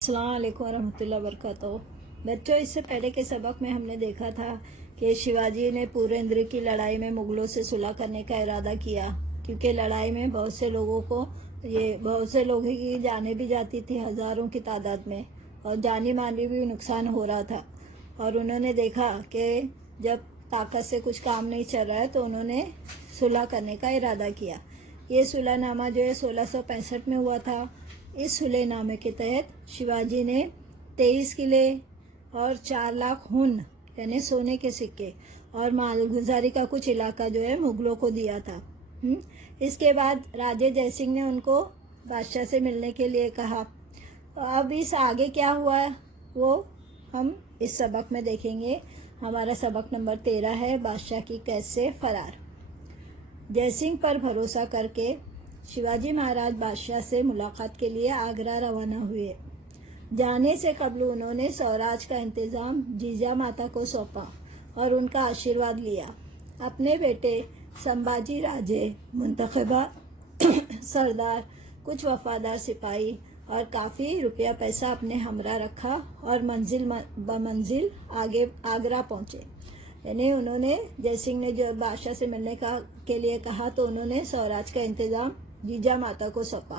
अस्सलाम वालेकुम रहमतुल्लाहि वबरकातुहू। बच्चों, इससे पहले के सबक में हमने देखा था कि शिवाजी ने पूर्वेंद्र की लड़ाई में मुगलों से सुलह करने का इरादा किया, क्योंकि लड़ाई में बहुत से लोगों की जानें भी जाती थी, हजारों की तादाद में, और जानी माली भी नुकसान हो रहा था। और उन्होंने देखा कि जब ताकत से कुछ काम नहीं चल रहा है तो उन्होंने सुलह करने का इरादा किया। ये सुलहनामा जो है 1665 में हुआ था। इस सुलहनामे के तहत शिवाजी ने 23 किले और 4 लाख हुन यानी सोने के सिक्के और मालगुजारी का कुछ इलाका जो है मुगलों को दिया था। इसके बाद राजे जयसिंह ने उनको बादशाह से मिलने के लिए कहा। अब इस आगे क्या हुआ वो हम इस सबक में देखेंगे। हमारा सबक नंबर 13 है, बादशाह की कैद से फरार। जयसिंह पर भरोसा करके शिवाजी महाराज बादशाह से मुलाकात के लिए आगरा रवाना हुए। जाने से कबल उन्होंने स्वराज का इंतजाम जीजा माता को सौंपा और उनका आशीर्वाद लिया। अपने बेटे संभाजी राजे, मुंतखबा सरदार, कुछ वफादार सिपाही और काफ़ी रुपया पैसा अपने हमरा रखा और मंजिल ब मंजिल आगरा पहुँचे। यानी उन्होंने जयसिंह ने जो बादशाह से मिलने के लिए कहा तो उन्होंने स्वराज का इंतजाम जीजा माता को सौंपा,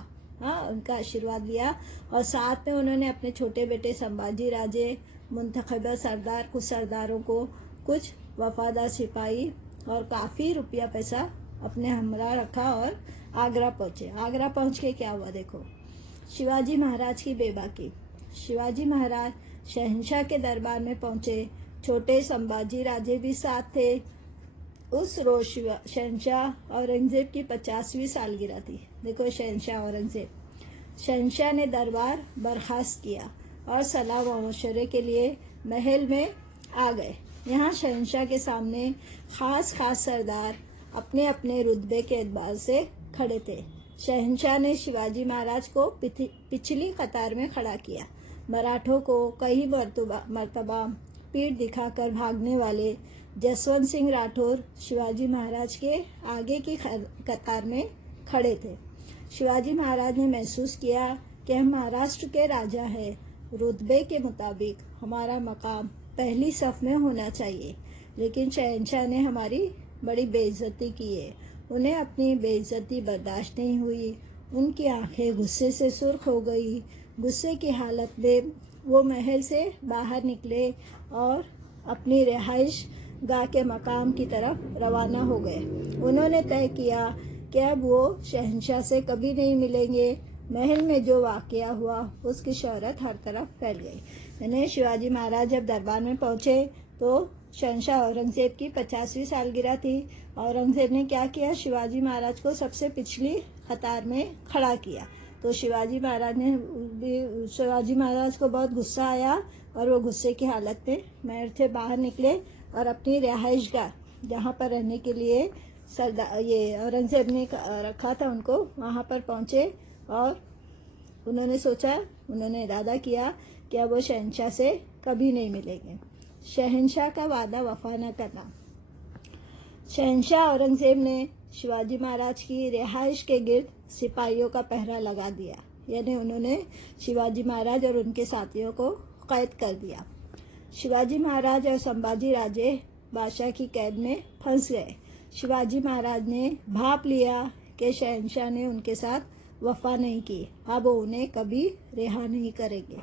उनका आशीर्वाद लिया, और साथ में उन्होंने अपने छोटे बेटे संभाजी राजे, मुंतखबा सरदार, कुछ सरदारों को, कुछ वफादार सिपाही और काफ़ी रुपया पैसा अपने हमरा रखा और आगरा पहुँचे। आगरा पहुँच के क्या हुआ देखो। शिवाजी महाराज की बेबाकी। शिवाजी महाराज शहंशाह के दरबार में पहुँचे। छोटे संभाजी राजे भी साथ थे। उस रोज शहंशाह औरंगजेब की 50वीं सालगिरह थी। देखो, शहंशाह औरंगजेब। शहंशाह ने दरबार बर्खास्त किया और सलाह व मशवरे के लिए महल में आ गए। यहाँ शहंशाह के सामने खास सरदार अपने अपने रुतबे के एतबार से खड़े थे। शहंशाह ने शिवाजी महाराज को पिछली कतार में खड़ा किया। मराठों को कई मर्तबा पीठ दिखाकर भागने वाले जसवंत सिंह राठौर शिवाजी महाराज के आगे की कतार में खड़े थे। शिवाजी महाराज ने महसूस किया कि हम महाराष्ट्र के राजा हैं। रुतबे के मुताबिक हमारा मकाम पहली सफ में होना चाहिए, लेकिन शहंशाह ने हमारी बड़ी बेइज्जती की है। उन्हें अपनी बेइज्जती बर्दाश्त नहीं हुई। उनकी आंखें गुस्से से सुर्ख हो गई। गुस्से की हालत में वो महल से बाहर निकले और अपनी रिहाइश गाह के मकाम की तरफ रवाना हो गए। उन्होंने तय किया कि अब वो शहंशाह से कभी नहीं मिलेंगे। महल में जो वाकया हुआ उसकी शोहरत हर तरफ फैल गई। यानी शिवाजी महाराज जब दरबार में पहुंचे तो शहंशाह औरंगजेब की 50वीं सालगिरह थी। औरंगजेब ने क्या किया, शिवाजी महाराज को सबसे पिछली कतार में खड़ा किया। तो शिवाजी महाराज को बहुत गुस्सा आया और वो गुस्से की हालत में महल से बाहर निकले और अपनी रिहाइशगाह, जहाँ पर रहने के लिए औरंगजेब ने रखा था उनको, वहाँ पर पहुँचे। और उन्होंने इरादा किया कि अब वो शहंशाह से कभी नहीं मिलेंगे। शहंशाह का वादा वफा न करना। शहंशाह औरंगजेब ने शिवाजी महाराज की रिहाइश के गिर्द सिपाहियों का पहरा लगा दिया। यानी उन्होंने शिवाजी महाराज और उनके साथियों को कैद कर दिया। शिवाजी महाराज और संभाजी राजे बादशाह की कैद में फंस गए। शिवाजी महाराज ने भाप लिया कि शहंशाह ने उनके साथ वफा नहीं की, अब वो उन्हें कभी रिहा नहीं करेंगे।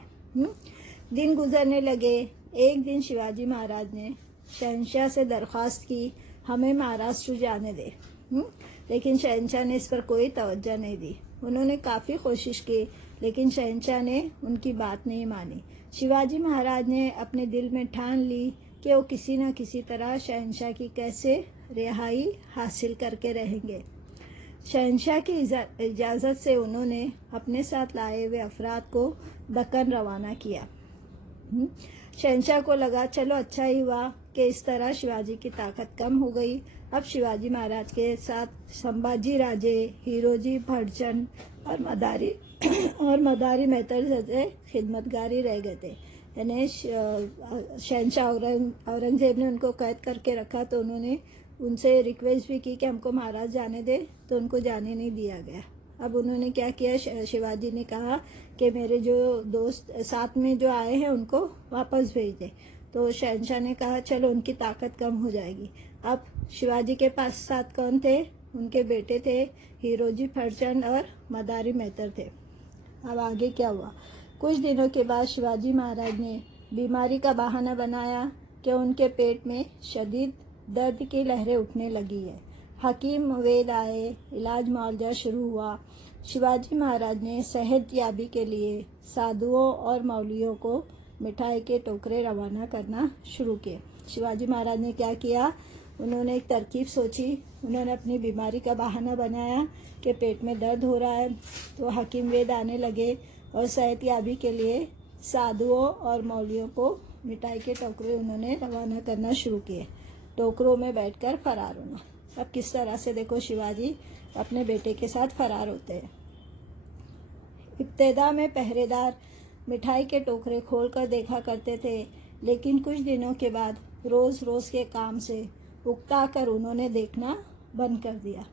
दिन गुजरने लगे। एक दिन शिवाजी महाराज ने शहंशाह से दरख्वास्त की, हमें महाराष्ट्र जाने दे। लेकिन शहंशाह ने इस पर कोई तवज्जो नहीं दी। उन्होंने काफ़ी कोशिश की, लेकिन शहंशाह ने उनकी बात नहीं मानी। शिवाजी महाराज ने अपने दिल में ठान ली कि वो किसी न किसी तरह शहंशाह की कैसे रिहाई हासिल करके रहेंगे। शहंशाह की इजाज़त से उन्होंने अपने साथ लाए हुए अफराद को दक्कन रवाना किया। शहंशाह को लगा चलो अच्छा ही हुआ कि इस तरह शिवाजी की ताकत कम हो गई। अब शिवाजी महाराज के साथ संभाजी राजे, हीरोजी भड़चन और मदारी मेहतर जैसे खिदमतगारी रह गए थे। यानी शहंशाह औरंगजेब ने उनको कैद करके रखा तो उन्होंने उनसे रिक्वेस्ट भी की कि हमको महाराज जाने दे, तो उनको जाने नहीं दिया गया। अब उन्होंने क्या किया, शिवाजी ने कहा कि मेरे जो दोस्त साथ में जो आए हैं उनको वापस भेज दे। तो शहंशाह ने कहा चलो उनकी ताकत कम हो जाएगी। अब शिवाजी के पास साथ कौन थे, उनके बेटे थे हीरोजी फरचंद और मदारी मेहतर थे। अब आगे क्या हुआ, कुछ दिनों के बाद शिवाजी महाराज ने बीमारी का बहाना बनाया कि उनके पेट में शदीद दर्द की लहरें उठने लगी है। हकीम वैद आए, इलाज मुआवजा शुरू हुआ। शिवाजी महाराज ने सेहत याबी के लिए साधुओं और मौलवियों को मिठाई के टोकरे रवाना करना शुरू किए। शिवाजी महाराज ने क्या किया, उन्होंने एक तरकीब सोची। उन्होंने अपनी बीमारी का बहाना बनाया कि पेट में दर्द हो रहा है, तो हकीम वैद आने लगे और सेहत याबी के लिए साधुओं और मौलवियों को मिठाई के टोकरे उन्होंने रवाना करना शुरू किए। टोकरों में बैठकर फरार होना। अब किस तरह से देखो शिवाजी अपने बेटे के साथ फरार होते हैं। इब्तिदा में पहरेदार मिठाई के टोकरे खोलकर देखा करते थे, लेकिन कुछ दिनों के बाद रोज रोज के काम से उकता कर उन्होंने देखना बंद कर दिया।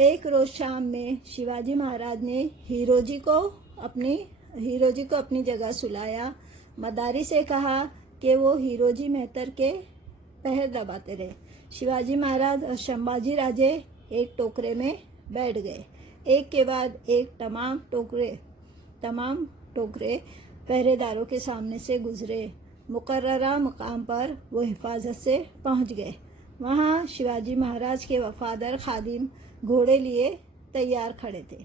एक रोज शाम में शिवाजी महाराज ने हीरोजी को अपनी जगह सुलाया। मदारी से कहा कि वो हीरोजी मेहतर के पैर दबाते रहे। शिवाजी महाराज और संभाजी राजे एक टोकरे में बैठ गए। एक के बाद एक तमाम टोकरे पहरेदारों के सामने से गुजरे। मुकर्ररा मुकाम पर वो हिफाजत से पहुंच गए। वहां शिवाजी महाराज के वफादार खादिम घोड़े लिए तैयार खड़े थे।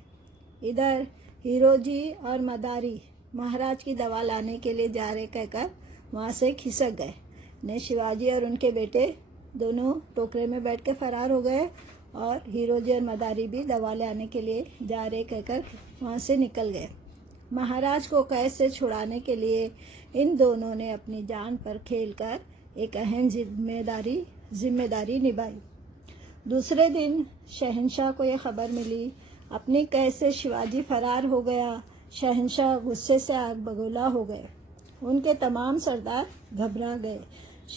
इधर हीरोजी और मदारी महाराज की दवा लाने के लिए जा रहे कहकर वहां से खिसक गए। ने शिवाजी और उनके बेटे दोनों टोकरे में बैठकर फरार हो गए और हीरोजी और मदारी भी दवा लाने के लिए जा रहे कहकर वहां से निकल गए। महाराज को कैद से छुड़ाने के लिए इन दोनों ने अपनी जान पर खेलकर एक अहम जिम्मेदारी निभाई। दूसरे दिन शहंशाह को यह खबर मिली, अपनी कैद से शिवाजी फरार हो गया। शहंशाह गुस्से से आग बगोला हो गए। उनके तमाम सरदार घबरा गए।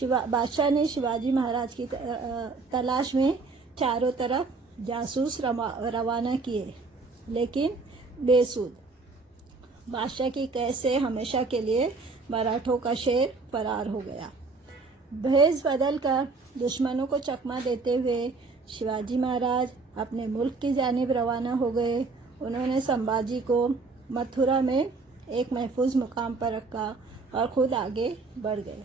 बादशाह ने शिवाजी महाराज की तलाश में चारों तरफ जासूस रवाना किए, लेकिन बेसुध। बादशाह की कैद से हमेशा के लिए मराठों का शेर फरार हो गया। भेष बदल कर दुश्मनों को चकमा देते हुए शिवाजी महाराज अपने मुल्क की जानिब रवाना हो गए। उन्होंने संभाजी को मथुरा में एक महफूज मुकाम पर रखा और खुद आगे बढ़ गए।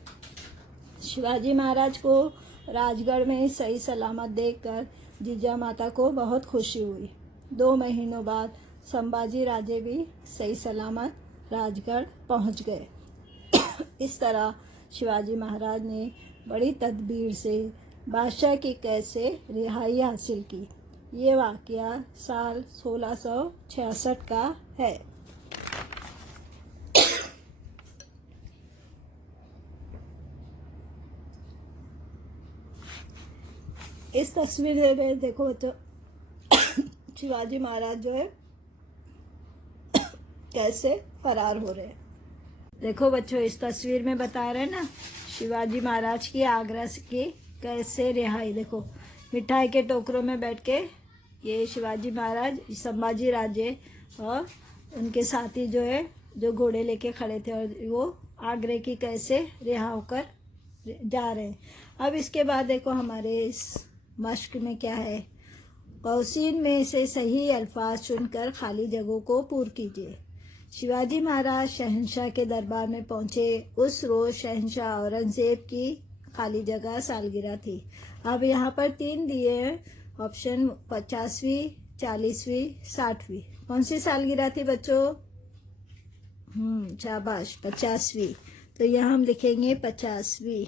शिवाजी महाराज को राजगढ़ में सही सलामत देखकर जीजा माता को बहुत खुशी हुई। 2 महीनों बाद संभाजी राजे भी सही सलामत राजगढ़ पहुंच गए। इस तरह शिवाजी महाराज ने बड़ी तदबीर से बादशाह की कैद से रिहाई हासिल की। ये वाकया साल 1666 का है। इस तस्वीर में देखो बच्चों शिवाजी महाराज जो है कैसे फरार हो रहे हैं। देखो बच्चों इस तस्वीर में बता रहे हैं ना शिवाजी महाराज की आगरा की कैसे रिहाई। देखो मिठाई के टोकरों में बैठ के ये शिवाजी महाराज संभाजी राजे और उनके साथी जो है जो घोड़े लेके खड़े थे और वो आगरे की कैसे रिहा होकर जा रहे हैं। अब इसके बाद देखो हमारे इस मश्क में क्या है, कौसीन में से सही अल्फाज चुनकर खाली जगहों को पूर्ण कीजिए। शिवाजी महाराज शहंशाह के दरबार में पहुंचे। उस रोज शहंशाह औरंगजेब की खाली जगह सालगिरह थी। अब यहाँ पर 3 दिए ऑप्शन 50वीं, 40वीं, 60वीं। कौन सी सालगिरह थी बच्चों? शाबाश 50वीं। तो यहाँ हम लिखेंगे 50वीं।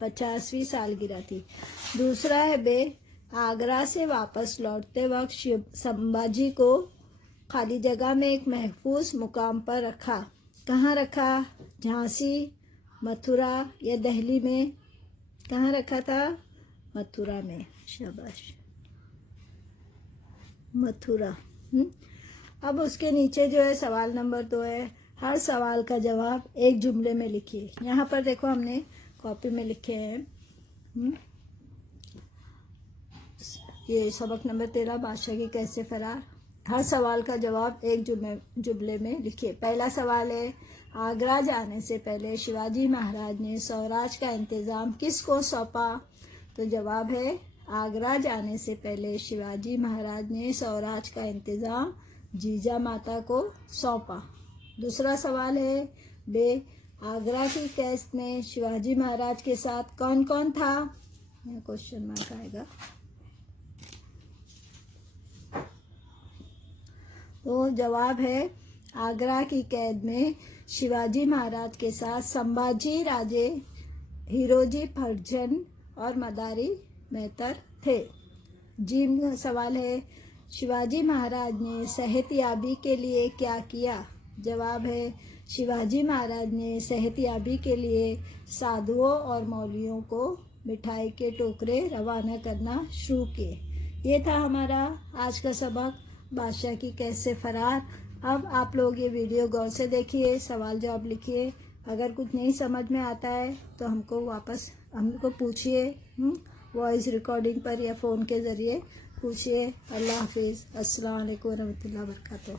50वीं सालगिरह थी। दूसरा है बे, आगरा से वापस लौटते वक्त संभाजी को खाली जगह में एक महफूज मुकाम पर रखा। कहाँ रखा? झांसी, मथुरा या दिल्ली में? कहाँ रखा था? मथुरा में। शाबाश मथुरा। अब उसके नीचे जो है सवाल नंबर 2 है। हर सवाल का जवाब एक जुमले में लिखिए। यहाँ पर देखो हमने कॉपी में लिखे हैं। ये सबक नंबर 13, बादशाह की कैसे फरार। हर सवाल का जवाब एक जुमले में लिखिए। पहला सवाल है, आगरा जाने से पहले शिवाजी महाराज ने स्वराज का इंतजाम किसको सौंपा? तो जवाब है, आगरा जाने से पहले शिवाजी महाराज ने स्वराज का इंतजाम जीजा माता को सौंपा। दूसरा सवाल है, बे, आगरा की कैद में शिवाजी महाराज के साथ कौन कौन था? यह क्वेश्चन मार्क आएगा। तो जवाब है, आगरा की कैद में शिवाजी महाराज के साथ संभाजी राजे, हिरोजी फर्जन और मदारी मेहतर थे। जी सवाल है, शिवाजी महाराज ने सेहतयाबी के लिए क्या किया? जवाब है, शिवाजी महाराज ने सेहतयाबी के लिए साधुओं और मौलवियों को मिठाई के टोकरे रवाना करना शुरू किए। ये था हमारा आज का सबक, बादशाह की कैसे फरार। अब आप लोग ये वीडियो गौर से देखिए, सवाल जवाब लिखिए। अगर कुछ नहीं समझ में आता है तो हमको पूछिए, वॉइस रिकॉर्डिंग पर या फ़ोन के ज़रिए पूछिए। अल्लाह हाफिज़। अस्सलाम वालेकुम रहमतुल्लाहि व बरकातहू।